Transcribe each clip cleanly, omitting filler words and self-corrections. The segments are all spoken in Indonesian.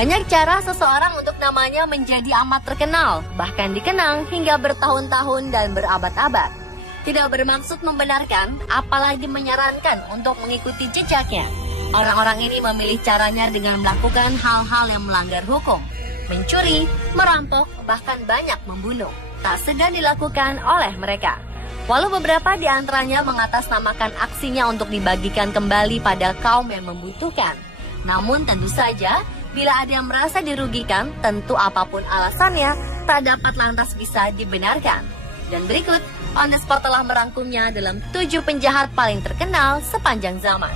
Banyak cara seseorang untuk namanya menjadi amat terkenal, bahkan dikenang hingga bertahun-tahun dan berabad-abad. Tidak bermaksud membenarkan, apalagi menyarankan untuk mengikuti jejaknya. Orang-orang ini memilih caranya dengan melakukan hal-hal yang melanggar hukum. Mencuri, merampok, bahkan banyak membunuh. Tak segan dilakukan oleh mereka. Walau beberapa di antaranya mengatasnamakan aksinya untuk dibagikan kembali pada kaum yang membutuhkan. Namun tentu saja, bila ada yang merasa dirugikan, tentu apapun alasannya, tak dapat lantas bisa dibenarkan. Dan berikut, On The Spot telah merangkumnya dalam 7 penjahat paling terkenal sepanjang zaman.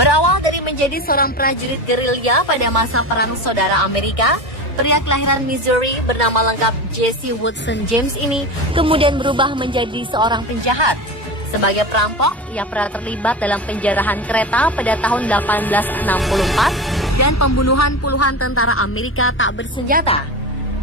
Berawal dari menjadi seorang prajurit gerilya pada masa Perang Saudara Amerika, pria kelahiran Missouri bernama lengkap Jesse Woodson James ini kemudian berubah menjadi seorang penjahat. Sebagai perampok, ia pernah terlibat dalam penjarahan kereta pada tahun 1864 dan pembunuhan puluhan tentara Amerika tak bersenjata.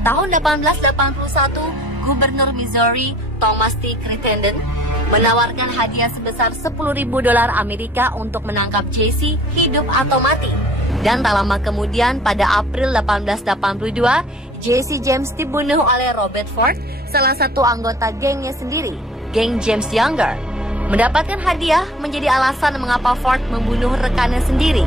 Tahun 1881, Gubernur Missouri Thomas T. Crittenden menawarkan hadiah sebesar $10.000 Amerika untuk menangkap Jesse hidup atau mati. Dan tak lama kemudian pada April 1882, Jesse James dibunuh oleh Robert Ford, salah satu anggota gengnya sendiri, geng James Younger. Mendapatkan hadiah menjadi alasan mengapa Ford membunuh rekannya sendiri.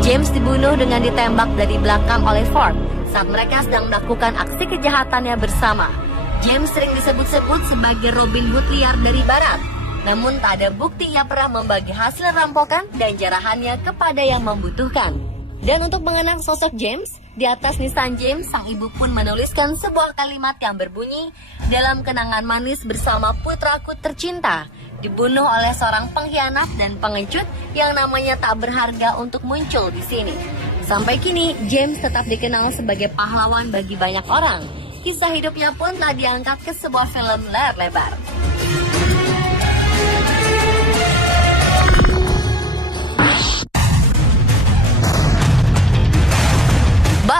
James dibunuh dengan ditembak dari belakang oleh Ford saat mereka sedang melakukan aksi kejahatannya bersama. James sering disebut-sebut sebagai Robin Hood liar dari barat. Namun tak ada bukti ia pernah membagi hasil rampokan dan jarahannya kepada yang membutuhkan. Dan untuk mengenang sosok James, di atas nisan James, sang ibu pun menuliskan sebuah kalimat yang berbunyi, "Dalam kenangan manis bersama putraku tercinta, dibunuh oleh seorang pengkhianat dan pengecut yang namanya tak berharga untuk muncul di sini." Sampai kini, James tetap dikenal sebagai pahlawan bagi banyak orang. Kisah hidupnya pun telah diangkat ke sebuah film layar lebar.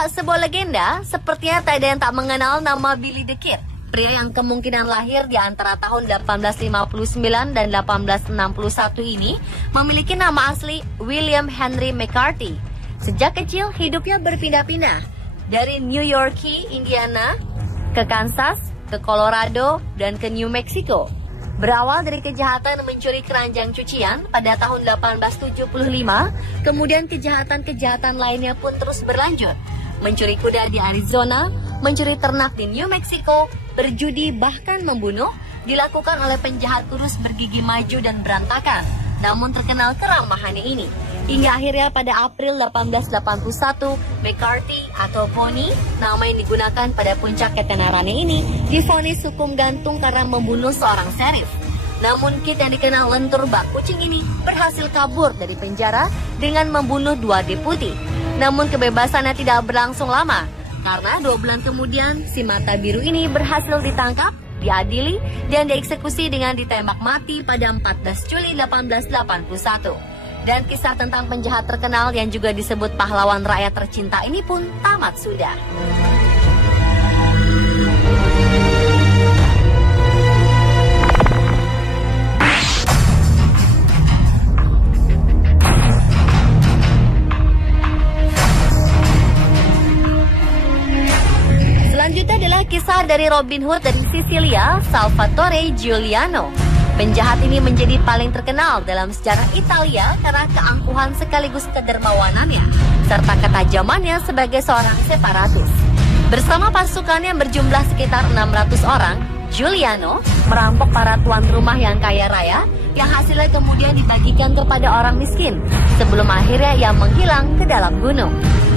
Sebuah legenda, sepertinya tak ada yang tak mengenal nama Billy the Kid. Pria yang kemungkinan lahir di antara tahun 1859 dan 1861 ini memiliki nama asli William Henry McCarthy. Sejak kecil hidupnya berpindah-pindah dari New York, Indiana, ke Kansas, ke Colorado, dan ke New Mexico. Berawal dari kejahatan mencuri keranjang cucian pada tahun 1875, kemudian kejahatan-kejahatan lainnya pun terus berlanjut. Mencuri kuda di Arizona, mencuri ternak di New Mexico, berjudi bahkan membunuh, dilakukan oleh penjahat kurus bergigi maju dan berantakan, namun terkenal keramahannya ini. Hingga akhirnya pada April 1881, McCarthy atau Pony, nama yang digunakan pada puncak ketenarannya ini, divonis hukum gantung karena membunuh seorang sheriff. Namun Kid yang dikenal lentur bak kucing ini berhasil kabur dari penjara dengan membunuh 2 deputi. Namun kebebasannya tidak berlangsung lama, karena 2 bulan kemudian si mata biru ini berhasil ditangkap, diadili, dan dieksekusi dengan ditembak mati pada 14 Juli 1881. Dan kisah tentang penjahat terkenal yang juga disebut pahlawan rakyat tercinta ini pun tamat sudah. Selanjutnya adalah kisah dari Robin Hood dari Sisilia, Salvatore Giuliano. Penjahat ini menjadi paling terkenal dalam sejarah Italia karena keangkuhan sekaligus kedermawanannya, serta ketajamannya sebagai seorang separatis. Bersama pasukan yang berjumlah sekitar 600 orang, Giuliano merampok para tuan rumah yang kaya raya, yang hasilnya kemudian dibagikan kepada orang miskin, sebelum akhirnya ia menghilang ke dalam gunung.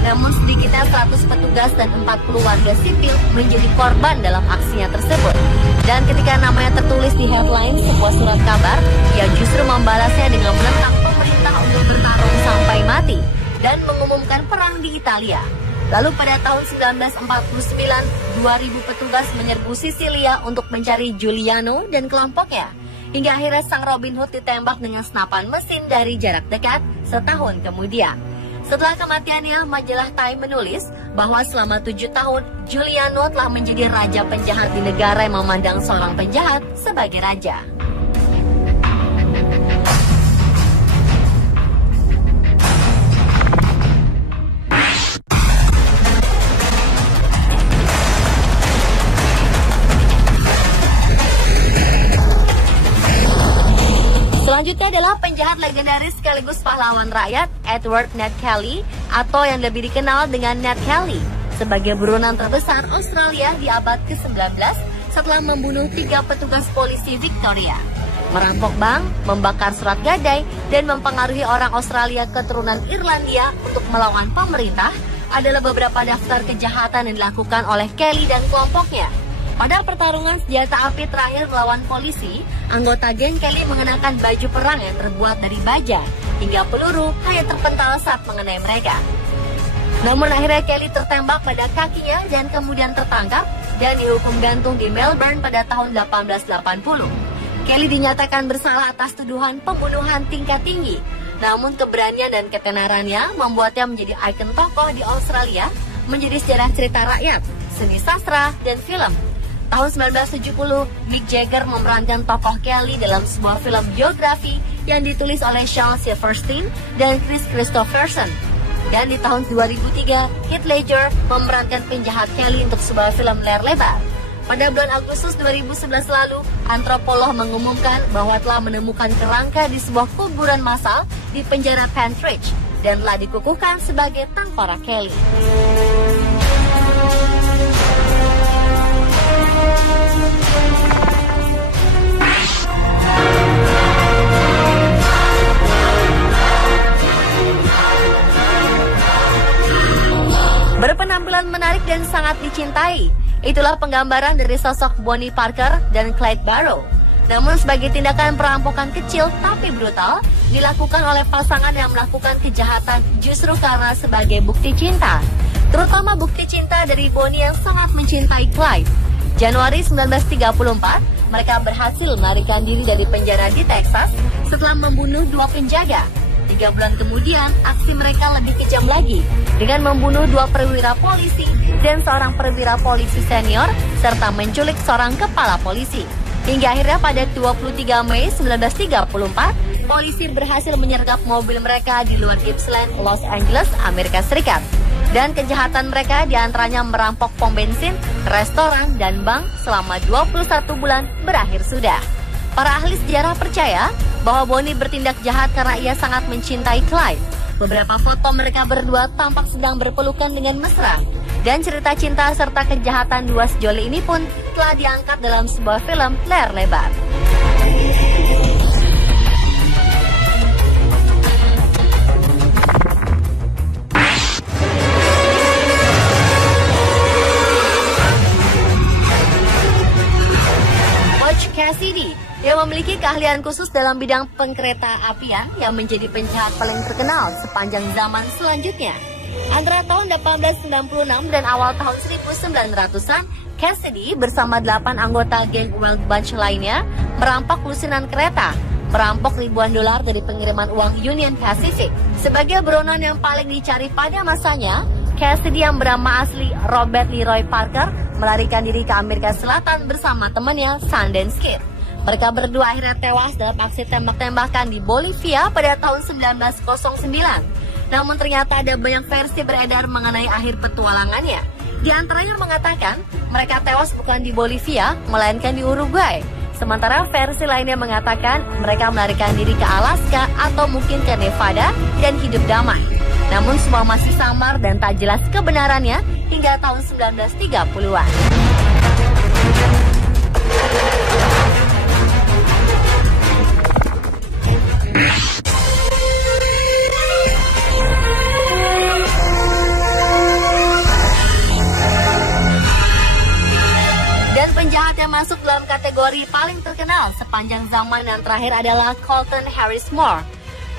Namun sedikitnya 100 petugas dan 40 warga sipil menjadi korban dalam aksinya tersebut. Dan ketika namanya tertulis di headline sebuah surat kabar, ia justru membalasnya dengan menentang pemerintah untuk bertarung sampai mati dan mengumumkan perang di Italia. Lalu pada tahun 1949, 2000 petugas menyerbu Sisilia untuk mencari Giuliano dan kelompoknya. hingga akhirnya sang Robin Hood ditembak dengan senapan mesin dari jarak dekat setahun kemudian. Setelah kematiannya, majalah Time menulis bahwa selama 7 tahun, Giuliano telah menjadi raja penjahat di negara yang memandang seorang penjahat sebagai raja. Selanjutnya adalah penjahat legendaris sekaligus pahlawan rakyat Edward Ned Kelly atau yang lebih dikenal dengan Ned Kelly sebagai buronan terbesar Australia di abad ke-19 setelah membunuh 3 petugas polisi Victoria, merampok bank, membakar surat gadai, dan mempengaruhi orang Australia keturunan Irlandia untuk melawan pemerintah adalah beberapa daftar kejahatan yang dilakukan oleh Kelly dan kelompoknya. Pada pertarungan senjata api terakhir melawan polisi, anggota geng Kelly mengenakan baju perang yang terbuat dari baja, hingga peluru hanya terpental saat mengenai mereka. Namun akhirnya Kelly tertembak pada kakinya dan kemudian tertangkap dan dihukum gantung di Melbourne pada tahun 1880. Kelly dinyatakan bersalah atas tuduhan pembunuhan tingkat tinggi, namun keberanian dan ketenarannya membuatnya menjadi ikon tokoh di Australia, menjadi sejarah cerita rakyat, seni sastra, dan film. Tahun 1970, Mick Jagger memerankan tokoh Kelly dalam sebuah film biografi yang ditulis oleh Shel Silverstein dan Chris Christopherson. Dan di tahun 2003, Heath Ledger memerankan penjahat Kelly untuk sebuah film layar lebar. Pada bulan Agustus 2011 lalu, antropolog mengumumkan bahwa telah menemukan kerangka di sebuah kuburan massal di penjara Pentridge dan telah dikukuhkan sebagai tengkorak Kelly. Berpenampilan menarik dan sangat dicintai, itulah penggambaran dari sosok Bonnie Parker dan Clyde Barrow. Namun sebagai tindakan perampokan kecil tapi brutal, dilakukan oleh pasangan yang melakukan kejahatan justru karena sebagai bukti cinta. Terutama bukti cinta dari Bonnie yang sangat mencintai Clyde. Januari 1934, mereka berhasil melarikan diri dari penjara di Texas setelah membunuh 2 penjaga. 3 bulan kemudian, aksi mereka lebih kejam lagi dengan membunuh 2 perwira polisi dan seorang perwira polisi senior serta menculik seorang kepala polisi. Hingga akhirnya pada 23 Mei 1934, polisi berhasil menyergap mobil mereka di luar Gippsland, Los Angeles, Amerika Serikat. Dan kejahatan mereka diantaranya merampok pom bensin, restoran, dan bank selama 21 bulan berakhir sudah. Para ahli sejarah percaya bahwa Bonnie bertindak jahat karena ia sangat mencintai Clyde. Beberapa foto mereka berdua tampak sedang berpelukan dengan mesra. Dan cerita cinta serta kejahatan 2 sejoli ini pun telah diangkat dalam sebuah film layar lebar. Butch Cassidy, yang memiliki keahlian khusus dalam bidang pengkereta apian yang menjadi penjahat paling terkenal sepanjang zaman selanjutnya. Antara tahun 1896 dan awal tahun 1900-an, Cassidy bersama 8 anggota geng Wild Bunch lainnya merampok lusinan kereta, merampok ribuan dolar dari pengiriman uang Union Pacific. Sebagai buronan yang paling dicari pada masanya, Cassidy yang bernama asli Robert Leroy Parker melarikan diri ke Amerika Selatan bersama temannya Sundance Kid. Mereka berdua akhirnya tewas dalam aksi tembak-tembakan di Bolivia pada tahun 1909. Namun ternyata ada banyak versi beredar mengenai akhir petualangannya. Di antaranya mengatakan mereka tewas bukan di Bolivia, melainkan di Uruguay. Sementara versi lainnya mengatakan mereka melarikan diri ke Alaska atau mungkin ke Nevada dan hidup damai. Namun semua masih samar dan tak jelas kebenarannya hingga tahun 1930-an. Dan penjahat yang masuk dalam kategori paling terkenal sepanjang zaman yang terakhir adalah Colton Harris Moore.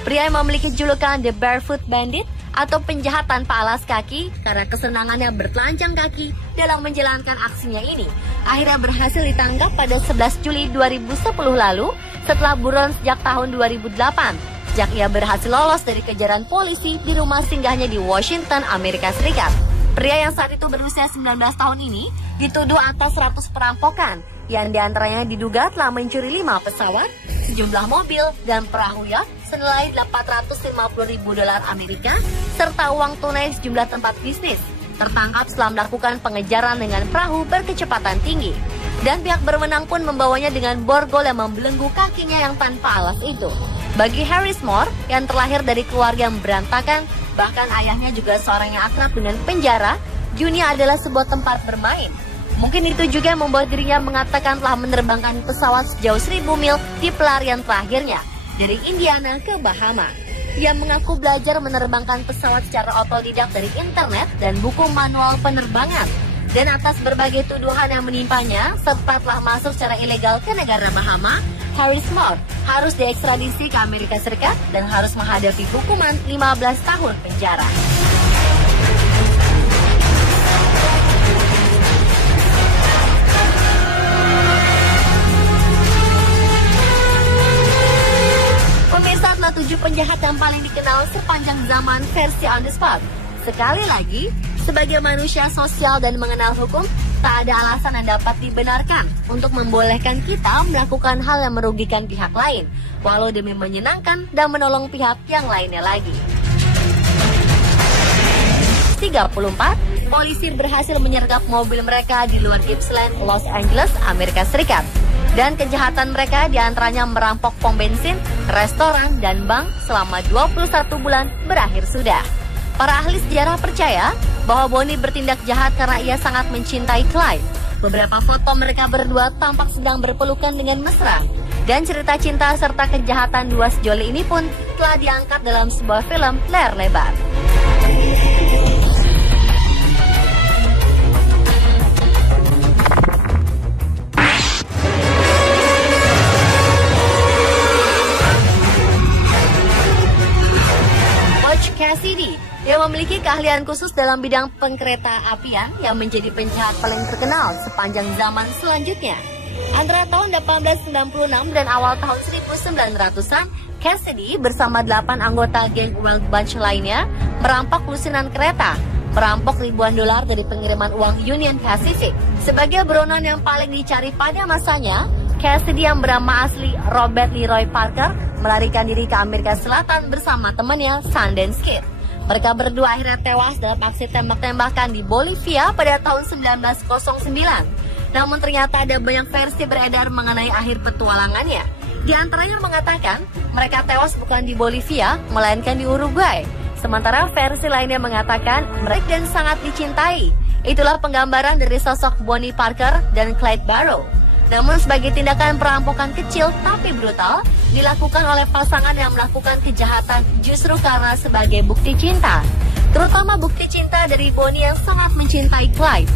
Pria yang memiliki julukan The Barefoot Bandit atau penjahat tanpa alas kaki karena kesenangannya bertelanjang kaki dalam menjalankan aksinya ini akhirnya berhasil ditangkap pada 11 Juli 2010 lalu setelah buron sejak tahun 2008. Sejak ia berhasil lolos dari kejaran polisi di rumah singgahnya di Washington, Amerika Serikat. Pria yang saat itu berusia 19 tahun ini dituduh atas 100 perampokan yang diantaranya diduga telah mencuri 5 pesawat, sejumlah mobil, dan perahu yacht senilai $850.000 Amerika serta uang tunai sejumlah tempat bisnis. Tertangkap setelah melakukan pengejaran dengan perahu berkecepatan tinggi. Dan pihak berwenang pun membawanya dengan borgol yang membelenggu kakinya yang tanpa alas itu. Bagi Harris Moore yang terlahir dari keluarga yang berantakan, bahkan ayahnya juga seorang yang akrab dengan penjara, dunia adalah sebuah tempat bermain. Mungkin itu juga yang membuat dirinya mengatakan telah menerbangkan pesawat sejauh 1000 mil di pelarian terakhirnya, dari Indiana ke Bahama. Ia mengaku belajar menerbangkan pesawat secara otodidak dari internet dan buku manual penerbangan. Dan atas berbagai tuduhan yang menimpanya, serta telah masuk secara ilegal ke negara Bahama, Harris Moore harus diekstradisi ke Amerika Serikat dan harus menghadapi hukuman 15 tahun penjara. Pemirsa, adalah 7 penjahat yang paling dikenal sepanjang zaman versi On The Spot. Sekali lagi, sebagai manusia sosial dan mengenal hukum, tak ada alasan yang dapat dibenarkan untuk membolehkan kita melakukan hal yang merugikan pihak lain, walau demi menyenangkan dan menolong pihak yang lainnya lagi. 34. Polisi berhasil menyergap mobil mereka di luar Gippsland, Los Angeles, Amerika Serikat. Dan kejahatan mereka diantaranya merampok pom bensin, restoran, dan bank selama 21 bulan berakhir sudah. Para ahli sejarah percaya bahwa Bonnie bertindak jahat karena ia sangat mencintai Clyde. Beberapa foto mereka berdua tampak sedang berpelukan dengan mesra. Dan cerita cinta serta kejahatan dua sejoli ini pun telah diangkat dalam sebuah film layar lebar. Cassidy yang memiliki keahlian khusus dalam bidang pengkereta apian yang menjadi penjahat paling terkenal sepanjang zaman selanjutnya. Antara tahun 1896 dan awal tahun 1900-an, Cassidy bersama 8 anggota geng Wild Bunch lainnya merampok lusinan kereta, merampok ribuan dolar dari pengiriman uang Union Pacific. Sebagai buronan yang paling dicari pada masanya, Cassidy yang bernama asli Robert Leroy Parker melarikan diri ke Amerika Selatan bersama temannya Sundance Kid. Mereka berdua akhirnya tewas dalam aksi tembak-tembakan di Bolivia pada tahun 1909. Namun ternyata ada banyak versi beredar mengenai akhir petualangannya. Di antaranya mengatakan mereka tewas bukan di Bolivia, melainkan di Uruguay. Sementara versi lainnya mengatakan mereka dan sangat dicintai. Itulah penggambaran dari sosok Bonnie Parker dan Clyde Barrow. Namun sebagai tindakan perampokan kecil tapi brutal dilakukan oleh pasangan yang melakukan kejahatan justru karena sebagai bukti cinta. Terutama bukti cinta dari Bonnie yang sangat mencintai Clyde.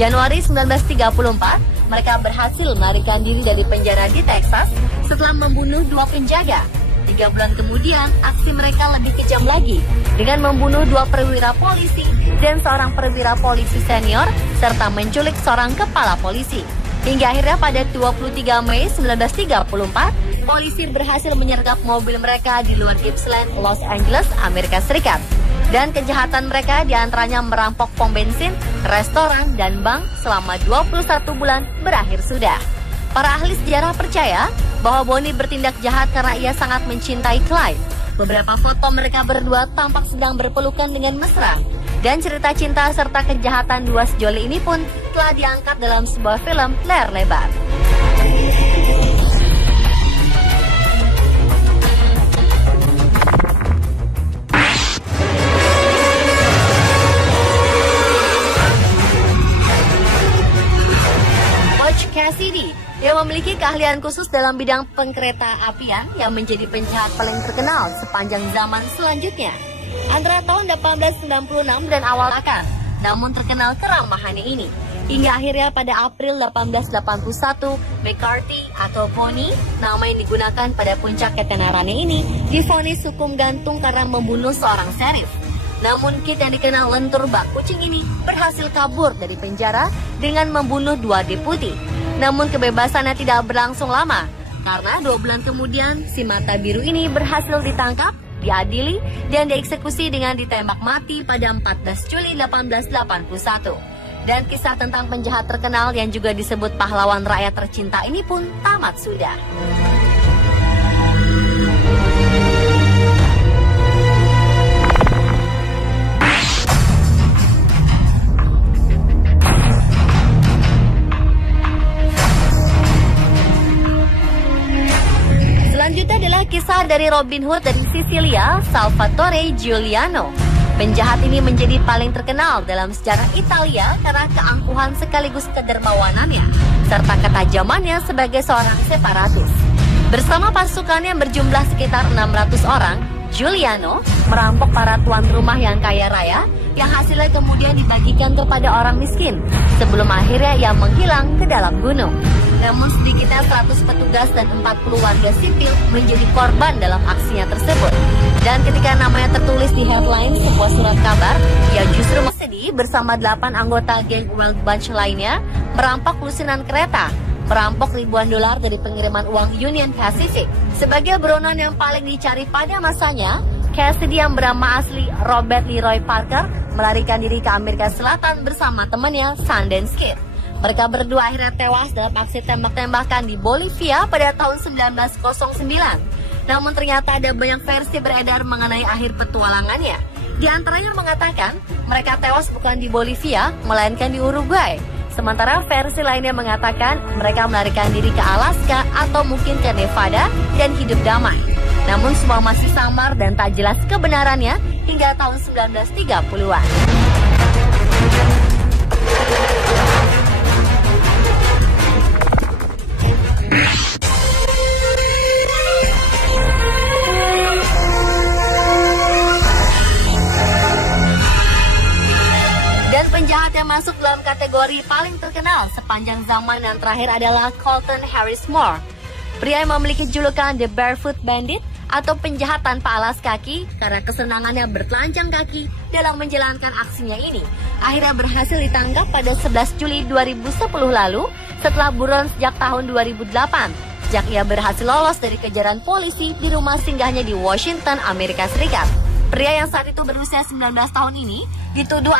Januari 1934, mereka berhasil melarikan diri dari penjara di Texas setelah membunuh 2 penjaga. 3 bulan kemudian, aksi mereka lebih kejam lagi dengan membunuh 2 perwira polisi dan seorang perwira polisi senior serta menculik seorang kepala polisi. Hingga akhirnya pada 23 Mei 1934, polisi berhasil menyergap mobil mereka di luar Gippsland, Los Angeles, Amerika Serikat. Dan kejahatan mereka diantaranya merampok pom bensin, restoran, dan bank selama 21 bulan berakhir sudah. Para ahli sejarah percaya bahwa Bonnie bertindak jahat karena ia sangat mencintai Clyde. Beberapa foto mereka berdua tampak sedang berpelukan dengan mesra. Dan cerita cinta serta kejahatan dua sejoli ini pun telah diangkat dalam sebuah film layar lebar. Butch Cassidy yang memiliki keahlian khusus dalam bidang pengkereta apian yang menjadi penjahat paling terkenal sepanjang zaman selanjutnya. Antara tahun 1896 dan awal akan, namun terkenal keramahannya ini. Hingga akhirnya pada April 1881, McCarthy atau Bonnie, nama yang digunakan pada puncak ketenarannya ini, divonis hukum gantung karena membunuh seorang sheriff. Namun Kit yang dikenal lentur bak kucing ini berhasil kabur dari penjara dengan membunuh 2 deputi. Namun kebebasannya tidak berlangsung lama, karena 2 bulan kemudian si mata biru ini berhasil ditangkap, diadili, dan dieksekusi dengan ditembak mati pada 14 Juli 1881. Dan kisah tentang penjahat terkenal yang juga disebut pahlawan rakyat tercinta ini pun tamat sudah. Selanjutnya adalah kisah dari Robin Hood dari Sisilia, Salvatore Giuliano. Penjahat ini menjadi paling terkenal dalam sejarah Italia karena keangkuhan sekaligus kedermawanannya, serta ketajamannya sebagai seorang separatis. Bersama pasukannya yang berjumlah sekitar 600 orang, Giuliano merampok para tuan rumah yang kaya raya, yang hasilnya kemudian dibagikan kepada orang miskin, sebelum akhirnya ia menghilang ke dalam gunung. Namun sedikitnya 100 petugas dan 40 warga sipil menjadi korban dalam aksinya tersebut. Dan ketika namanya tertulis di headline sebuah surat kabar, ia justru sedih bersama 8 anggota geng Wild Bunch lainnya merampok lusinan kereta, merampok ribuan dolar dari pengiriman uang Union Pacific. Sebagai buronan yang paling dicari pada masanya, Cassidy yang bernama asli Robert Leroy Parker melarikan diri ke Amerika Selatan bersama temannya Sundance Kid. Mereka berdua akhirnya tewas dalam aksi tembak-tembakan di Bolivia pada tahun 1909. Namun ternyata ada banyak versi beredar mengenai akhir petualangannya. Di antaranya mengatakan mereka tewas bukan di Bolivia, melainkan di Uruguay. Sementara versi lainnya mengatakan mereka melarikan diri ke Alaska atau mungkin ke Nevada dan hidup damai. Namun semua masih samar dan tak jelas kebenarannya hingga tahun 1930-an. Dan penjahat yang masuk dalam kategori paling terkenal sepanjang zaman yang terakhir adalah Colton Harris Moore. Pria yang memiliki julukan The Barefoot Bandit atau penjahat tanpa alas kaki karena kesenangannya bertelanjang kaki dalam menjalankan aksinya ini. Akhirnya berhasil ditangkap pada 11 Juli 2010 lalu setelah buron sejak tahun 2008. Sejak ia berhasil lolos dari kejaran polisi di rumah singgahnya di Washington, Amerika Serikat. Pria yang saat itu berusia 19 tahun ini dituduh